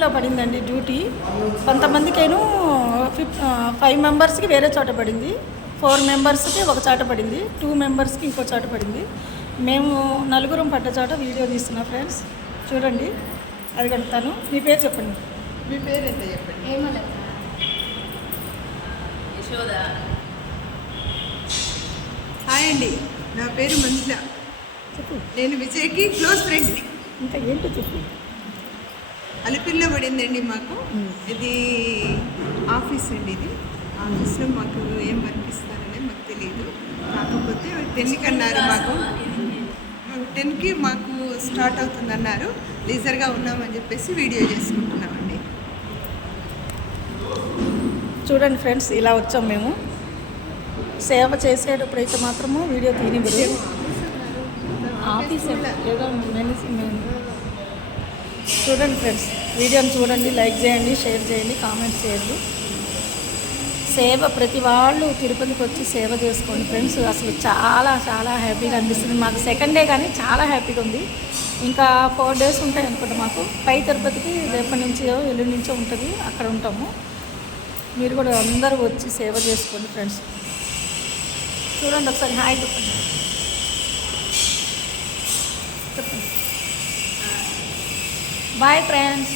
లో పడిందండి డ్యూటీ. కొంతమందికేను 5 మెంబర్స్కి వేరే చోట పడింది, 4 మెంబర్స్కి ఒక చోట పడింది, 2 మెంబర్స్కి ఇంకో చోట పడింది. మేము నలుగురం పడ్డ చోట వీడియో తీస్తున్నా ఫ్రెండ్స్, చూడండి. అది కడతాను. మీ పేరు చెప్పండి. మీ పేరు ఎంత చెప్పండి. ఏమలక్క యశోద. హాయ్ అండి, నా పేరు మంజుల. చెప్పు. నేను విజయ్కి క్లోజ్ ఫ్రెండ్. ఇంకా ఏంటో చెప్పు. అలిపిరిలో పడిందండి మాకు. ఇది ఆఫీస్ అండి. ఇది ఆఫీస్లో మాకు ఏం వర్క్ ఇస్తారనే మాకు తెలియదు. కాకపోతే 10కి అన్నారు. మాకు 10కి మాకు స్టార్ట్ అవుతుందన్నారు. లీజర్గా ఉన్నామని చెప్పేసి వీడియో చేసుకుంటున్నామండి. చూడండి ఫ్రెండ్స్, ఇలా వచ్చాం మేము. సేవ చేసేటప్పుడు అయితే మాత్రము వీడియో తీనివ్వరు. ఆఫీస్ ఏదో చూడండి ఫ్రెండ్స్, వీడియోని చూడండి, లైక్ చేయండి, షేర్ చేయండి, కామెంట్ చేయండి. సేవ ప్రతి వాళ్ళు తిరుపతికి వచ్చి సేవ చేసుకోండి ఫ్రెండ్స్. అసలు చాలా చాలా హ్యాపీగా అనిపిస్తుంది మాకు. సెకండ్ డే కానీ చాలా హ్యాపీగా ఉంది. ఇంకా 4 days ఉంటాయి అనుకుంటా మాకు. పై తిరుపతికి రేపటి నుంచో ఎల్లుండి నుంచో ఉంటుంది, అక్కడ ఉంటాము. మీరు కూడా అందరూ వచ్చి సేవ చేసుకోండి ఫ్రెండ్స్. చూడండి ఒకసారి హాయ్ చెప్పండి. చెప్పండి. Bye friends.